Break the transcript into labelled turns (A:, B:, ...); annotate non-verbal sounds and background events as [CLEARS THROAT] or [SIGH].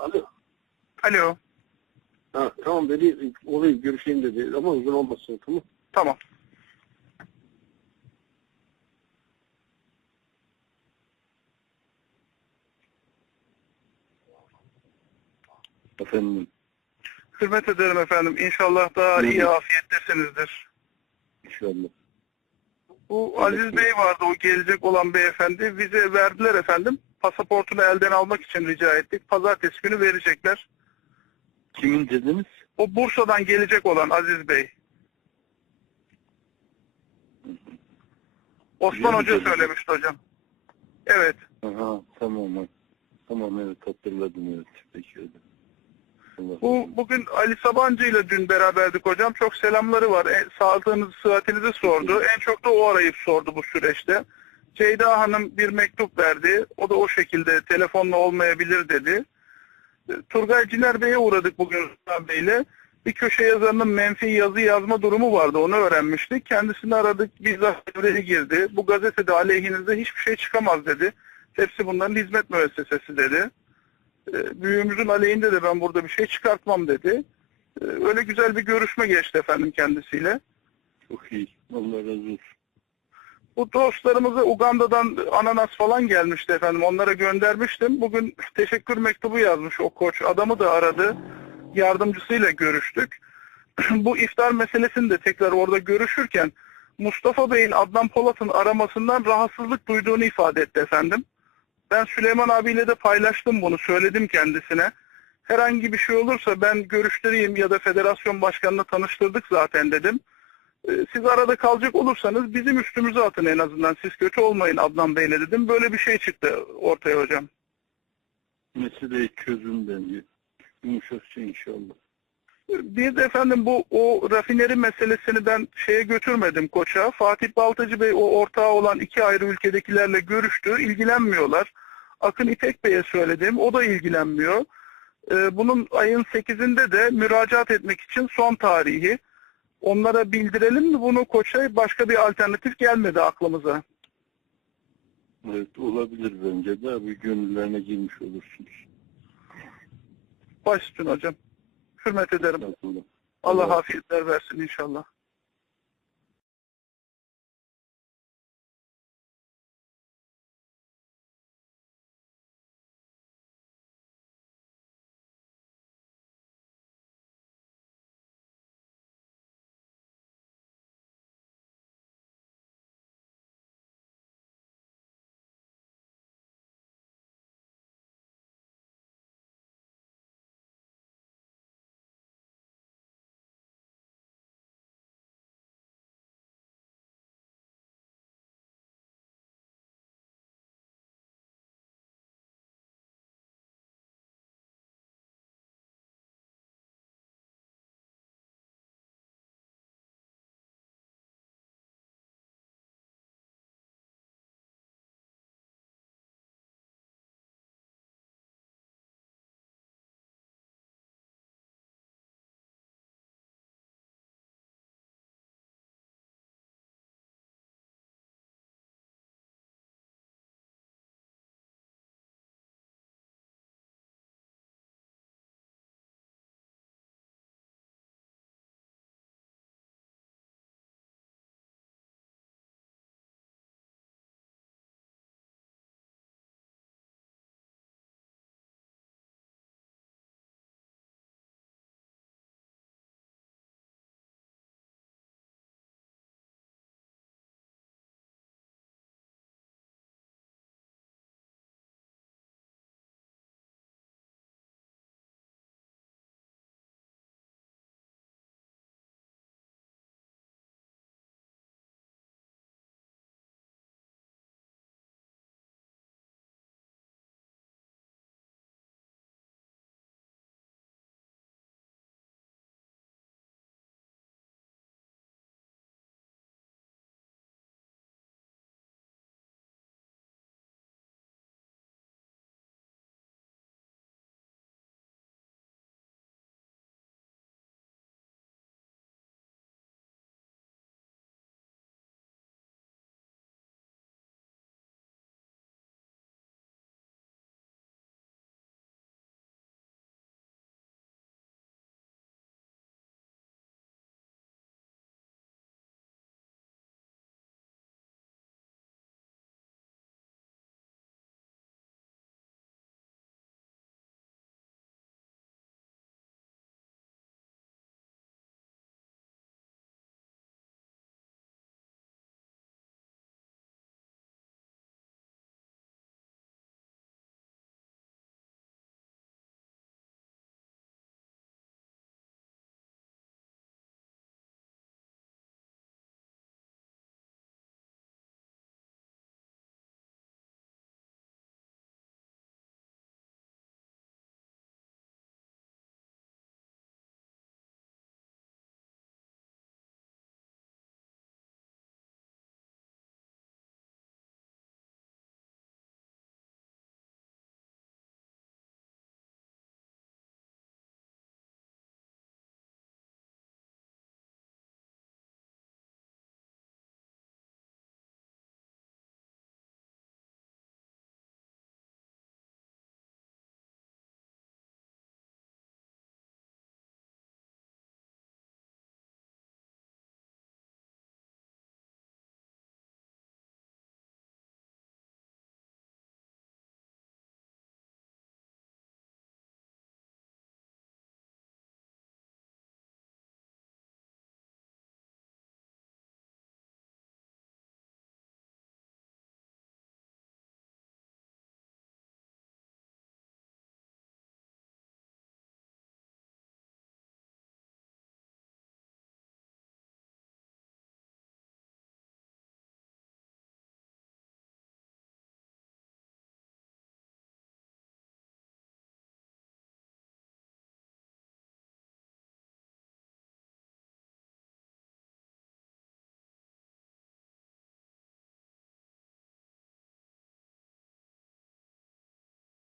A: Alo.
B: Alo.
A: Ha, tamam dedi. Olayım görüşeyim dedi. Ama uzun olmasın tamam.
B: Tamam.
A: Efendim.
B: Hürmet ederim efendim. İnşallah daha iyi afiyettesinizdir.
A: İnşallah.
B: Bu Aziz Bey vardı o gelecek olan beyefendi. Vize verdiler efendim. Pasaportunu elden almak için rica ettik. Pazartesi günü verecekler.
A: Kimin dediniz?
B: O Bursa'dan gelecek olan Aziz Bey. Osman Hoca söylemişti hocam. Evet.
A: Aha tamam. Tamam evet hatırladım evet. Peki öyle.
B: Bu bugün Ali Sabancı ile dün beraberdik hocam. Çok selamları var. E, sağlığınızı, sıhhatinizi sordu. En çok da o arayıp sordu bu süreçte. Ceyda Hanım bir mektup verdi. O da o şekilde telefonla olmayabilir dedi. Turgay Ciner Bey'e uğradık bugün Rıza Bey'le. Bir köşe yazarının menfi yazı yazma durumu vardı. Onu öğrenmiştik. Kendisini aradık. Bizzat devreye girdi. Bu gazetede aleyhinizde hiçbir şey çıkamaz dedi. Hepsi bunların hizmet müessesesi dedi. E, büyüğümüzün aleyhinde de ben burada bir şey çıkartmam dedi. E, Öyle güzel bir görüşme geçti efendim kendisiyle.
A: Çok iyi. Allah razı olsun.
B: Bu dostlarımıza Uganda'dan ananas falan gelmişti efendim. Onlara göndermiştim. Bugün teşekkür mektubu yazmış o koç. Adamı da aradı. Yardımcısıyla görüştük. [CLEARS THROAT] Bu iftar meselesini de tekrar orada görüşürken Mustafa Bey'in Adnan Polat'ın aramasından rahatsızlık duyduğunu ifade etti efendim. Ben Süleyman abiyle de paylaştım bunu. Söyledim kendisine. Herhangi bir şey olursa ben görüştüreyim ya da federasyon başkanına tanıştırdık zaten dedim. Ee, Siz arada kalacak olursanız bizim üstümüze atın en azından. Siz kötü olmayın Adnan Bey'le dedim. Böyle bir şey çıktı ortaya hocam.
A: Meseleyi çözün bence. Yumuşakça inşallah.
B: Bir de efendim bu o rafineri meselesini ben şeye götürmedim koça. Fatih Baltacı Bey o ortağı olan iki ayrı ülkedekilerle görüştü. ilgilenmiyorlar. Akın İpek Bey'e söyledim. O da ilgilenmiyor. Ee, bunun ayın 8'inde de müracaat etmek için son tarihi. Onlara bildirelim mi bunu koça? Başka bir alternatif gelmedi aklımıza.
A: Evet olabilir bence de bir gönüllerine girmiş olursunuz.
B: Baş üstüne hocam. Hürmet ederim. Allah
A: Allah-
B: afiyetler versin inşallah.